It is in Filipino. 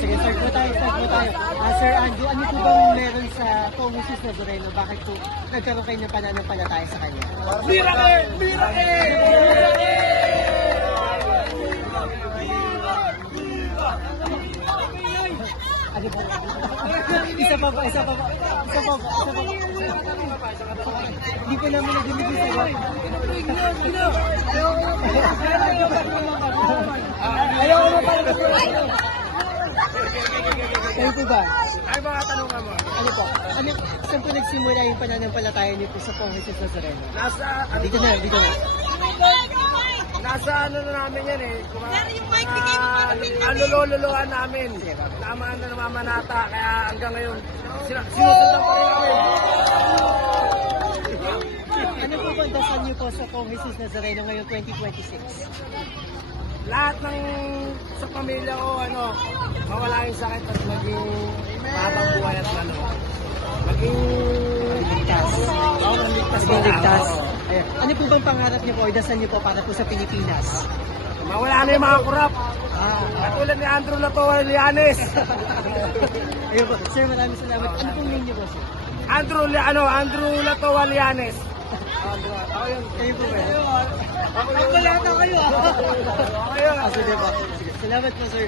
sige, start mo tayo. Sir Andrew, ano po bang meron sa Kong Jesus Nazareno? Bakit po nagkaroon kayo ng pananampalataya sa kanya? Miracle! Ano ba? Isa pa ba? Hindi ko namin nag-ibig sa ayaw ko pa kayo po ba? Ay, mga tanong ka mo. Ano po? Saan po nagsimula yung pananampalataya niyo po sa Kong Jesus Nazareno? Nasa, Dito na. nasa ano na namin yan eh. Luluhan namin. Tamaan na namamanata. Kaya hanggang ngayon, sinusundan pa rin namin. Ano po bang dasal niyo po sa Kong Jesus Nazareno ngayong 2026? Lahat ng sa pamilya ko, mawala yung sakit at maging mahabang buhay at maging Ligtas. ligtas. Ayan. Ano po bang pangarap niyo po o dasal niyo po para po sa Pilipinas? Mawala na yung mga kurap. Katulad ni Andrew Latolianes. Ayun po. Sir, maraming salamat. Ano pong name niyo po, sir? Andrew Latolianes. Kayo po ba? Ako yata kayo. Sige po. Salamat po, sir.